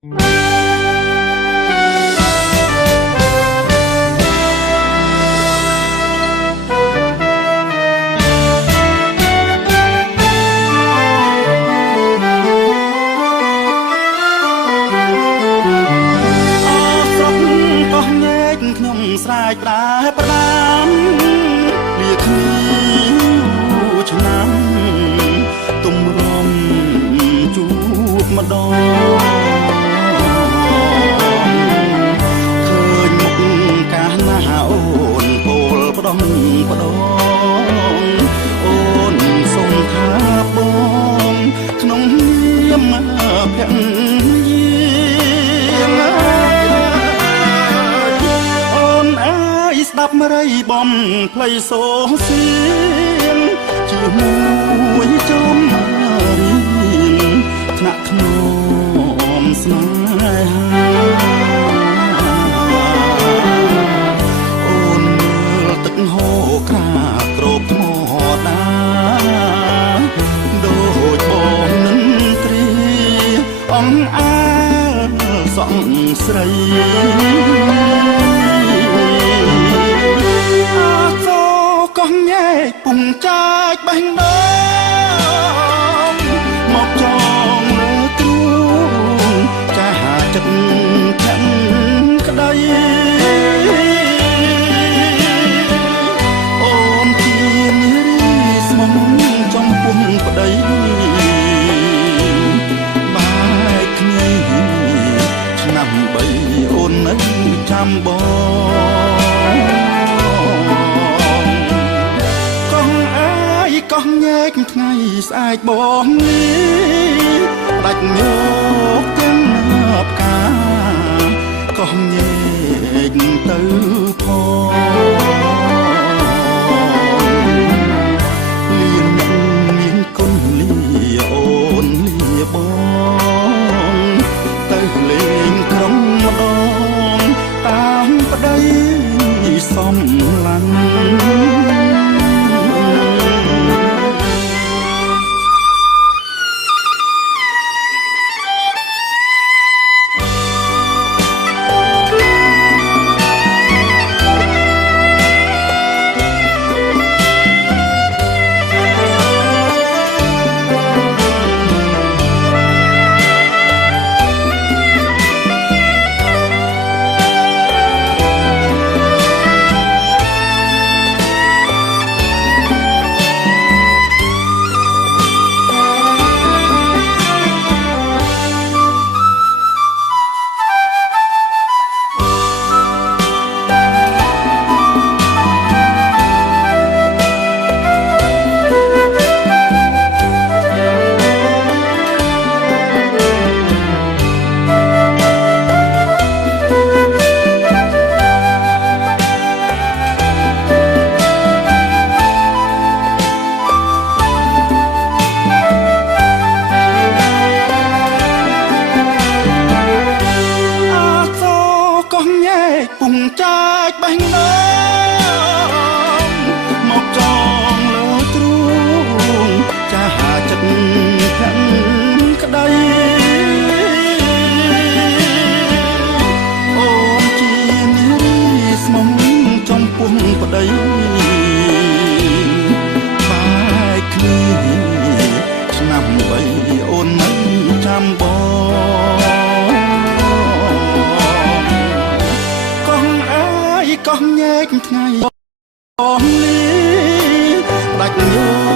ខ្ញុំស្រែកតែប្រដាមវាគ្នាឆ្នាំទុំរំជួបម្ដងឃើញមុខកាសណាអូនពោលផ្ដងផ្ដងអូនសុំថាបងក្នុងនាមភក្តីស្ដាប់មរីបំផ្លៃសូសៀងជាមួយចំរៀងថ្នាក់ធ្នមស្នេហាអូនមើលទឹកហូរក្រាក្របថ្មដាដូចបងនឹងគ្រាអង្អើលសង្ស្រីកោះញែកពុំចាច់បេះដូងមកចងលើទ្រូងចាស់ចិត្តខាងក្តីអូនជានារីស្មងចំពោះប្តីបែកគ្នាឆ្នាំ3អូននៅចាំបងកោះញែកថ្ងៃស្អែកបងនេះដាច់ញោកទាំងណាប់កាកោះញែកទៅផងលៀនមានគុណលាអូនលាបងទៅលេងក្រុងម្ដងតាមប្តីសំឡាញ់ពុំចាច់បេះដូងមកចងលើទ្រូងចាស់ចិត្តខាងក្តីអូនជានារីស្មងចំពោះប្តីបែកគ្នាឆ្នាំ3អូននៅចាំបងកោះញែកថ្ងៃបងនេះដាច់ញោ